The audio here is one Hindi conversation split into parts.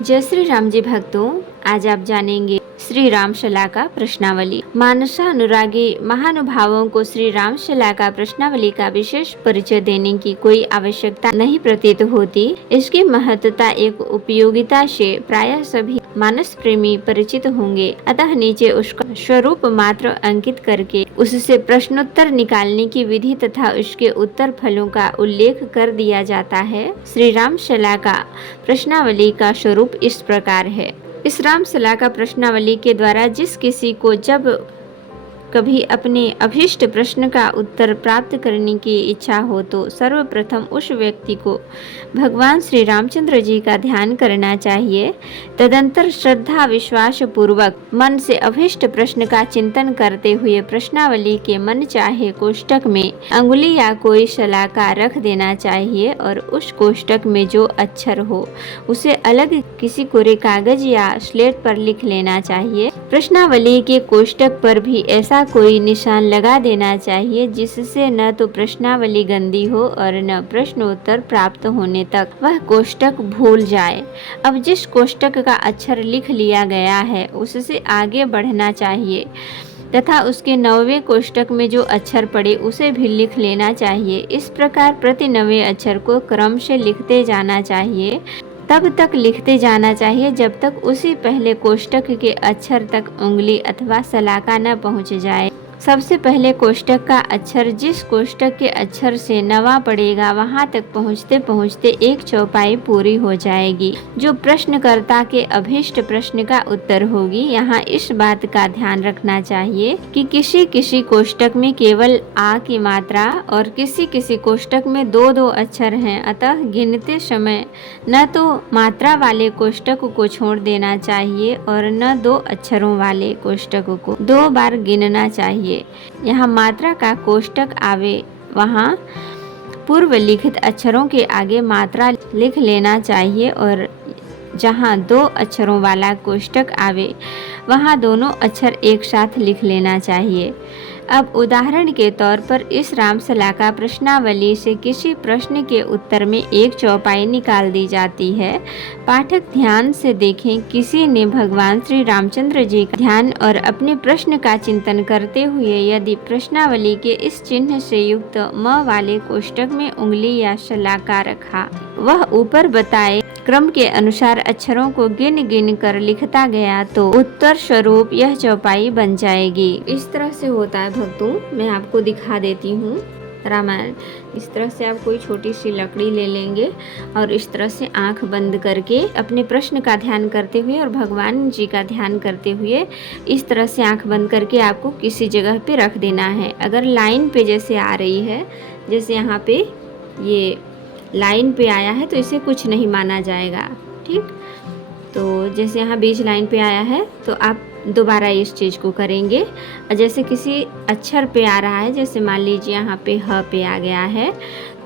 जय श्री राम जी भक्तों, आज आप जानेंगे श्री राम शला का प्रश्नावली। मानसानुरागी महानुभावों को श्री राम शला का प्रश्नावली का विशेष परिचय देने की कोई आवश्यकता नहीं प्रतीत होती। इसकी महत्ता एक उपयोगिता से प्रायः सभी मानस प्रेमी परिचित होंगे, अतः नीचे उसका स्वरूप मात्र अंकित करके उससे प्रश्नोत्तर निकालने की विधि तथा उसके उत्तर फलों का उल्लेख कर दिया जाता है। श्री राम शला का प्रश्नावली का स्वरूप इस प्रकार है। इस राम शला का प्रश्नावली के द्वारा जिस किसी को जब कभी अपने अभीष्ट प्रश्न का उत्तर प्राप्त करने की इच्छा हो तो सर्वप्रथम उस व्यक्ति को भगवान श्री रामचंद्र जी का ध्यान करना चाहिए। तदंतर श्रद्धा विश्वास पूर्वक मन से अभीष्ट प्रश्न का चिंतन करते हुए प्रश्नावली के मन चाहे कोष्टक में अंगुली या कोई शलाका रख देना चाहिए और उस कोष्टक में जो अक्षर हो उसे अलग किसी कोरे कागज या स्लेट पर लिख लेना चाहिए। प्रश्नावली के कोष्टक पर भी ऐसा कोई निशान लगा देना चाहिए जिससे न तो प्रश्नावली गंदी हो और न प्रश्नोत्तर प्राप्त होने तक वह कोष्टक भूल जाए। अब जिस कोष्टक का अक्षर लिख लिया गया है उससे आगे बढ़ना चाहिए तथा उसके 9वें कोष्टक में जो अक्षर पड़े उसे भी लिख लेना चाहिए। इस प्रकार प्रति 9वें अक्षर को क्रम से लिखते जाना चाहिए। तब तक लिखते जाना चाहिए जब तक उसी पहले कोष्टक के अक्षर तक उंगली अथवा सलाका न पहुंच जाए। सबसे पहले कोष्टक का अक्षर जिस कोष्टक के अक्षर से 9वां पड़ेगा वहां तक पहुंचते पहुंचते एक चौपाई पूरी हो जाएगी जो प्रश्नकर्ता के अभीष्ट प्रश्न का उत्तर होगी। यहाँ इस बात का ध्यान रखना चाहिए कि किसी किसी कोष्टक में केवल आ की मात्रा और किसी किसी कोष्टक में 2-2 अक्षर हैं, अतः गिनते समय न तो मात्रा वाले कोष्टक को छोड़ देना चाहिए और न 2 अक्षरों वाले कोष्टक को 2 बार गिनना चाहिए। यहाँ मात्रा का कोष्टक आवे वहाँ पूर्व लिखित अक्षरों के आगे मात्रा लिख लेना चाहिए और जहाँ 2 अक्षरों वाला कोष्टक आवे वहाँ दोनों अक्षर एक साथ लिख लेना चाहिए। अब उदाहरण के तौर पर इस राम शला का प्रश्नावली से किसी प्रश्न के उत्तर में एक चौपाई निकाल दी जाती है। पाठक ध्यान से देखें, किसी ने भगवान श्री रामचंद्र जी का ध्यान और अपने प्रश्न का चिंतन करते हुए यदि प्रश्नावली के इस चिन्ह से युक्त म वाले कोष्टक में उंगली या शलाका रखा, वह ऊपर बताए क्रम के अनुसार अक्षरों को गिन गिन कर लिखता गया तो उत्तर स्वरूप यह चौपाई बन जाएगी। इस तरह से होता है भक्तों, मैं आपको दिखा देती हूँ रामायण। इस तरह से आप कोई छोटी सी लकड़ी ले लेंगे और इस तरह से आंख बंद करके अपने प्रश्न का ध्यान करते हुए और भगवान जी का ध्यान करते हुए इस तरह से आंख बंद करके आपको किसी जगह पे रख देना है। अगर लाइन पे जैसे आ रही है, जैसे यहाँ पे ये लाइन पे आया है तो इसे कुछ नहीं माना जाएगा, ठीक। तो जैसे यहाँ बीच लाइन पे आया है तो आप दोबारा इस चीज़ को करेंगे। और जैसे किसी अक्षर पे आ रहा है, जैसे मान लीजिए यहाँ पे ह पे आ गया है,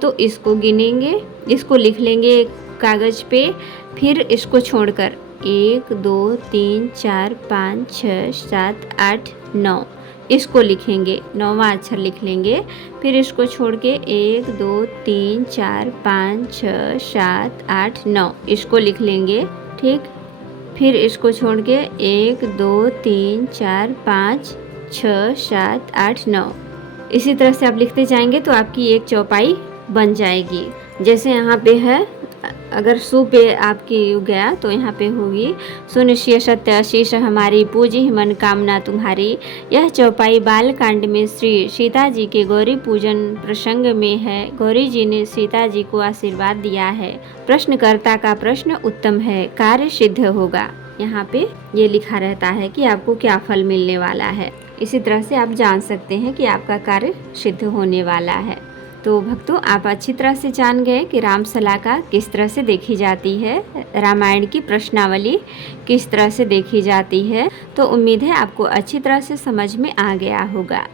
तो इसको गिनेंगे, इसको लिख लेंगे कागज़ पे, फिर इसको छोड़कर 1 2 3 4 5 6 7 8 9 इसको लिखेंगे, 9वां अक्षर लिख लेंगे। फिर इसको छोड़ के 1 2 3 4 5 6 7 8 9 इसको लिख लेंगे, ठीक। फिर इसको छोड़ के 1 2 3 4 5 6 7 8 9 इसी तरह से आप लिखते जाएंगे तो आपकी एक चौपाई बन जाएगी। जैसे यहाँ पे है, अगर सु पे आपकी गया तो यहाँ पे होगी सुनिश्चय सत्य शीश हमारी पूजी मन कामना तुम्हारी। यह चौपाई बालकांड में श्री सीता जी के गौरी पूजन प्रसंग में है। गौरी जी ने सीता जी को आशीर्वाद दिया है। प्रश्नकर्ता का प्रश्न उत्तम है, कार्य सिद्ध होगा। यहाँ पे ये लिखा रहता है कि आपको क्या फल मिलने वाला है। इसी तरह से आप जान सकते हैं कि आपका कार्य सिद्ध होने वाला है। तो भक्तों, आप अच्छी तरह से जान गए कि राम शलाका किस तरह से देखी जाती है, रामायण की प्रश्नावली किस तरह से देखी जाती है। तो उम्मीद है आपको अच्छी तरह से समझ में आ गया होगा।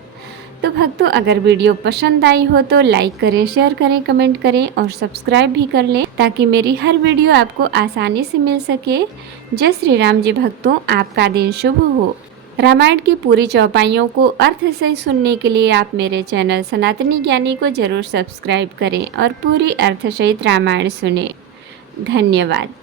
तो भक्तों, अगर वीडियो पसंद आई हो तो लाइक करें, शेयर करें, कमेंट करें और सब्सक्राइब भी कर लें ताकि मेरी हर वीडियो आपको आसानी से मिल सके। जय श्री राम जी भक्तों, आपका दिन शुभ हो। रामायण की पूरी चौपाइयों को अर्थ से सुनने के लिए आप मेरे चैनल सनातनी ज्ञानी को जरूर सब्सक्राइब करें और पूरी अर्थ सहित रामायण सुने। धन्यवाद।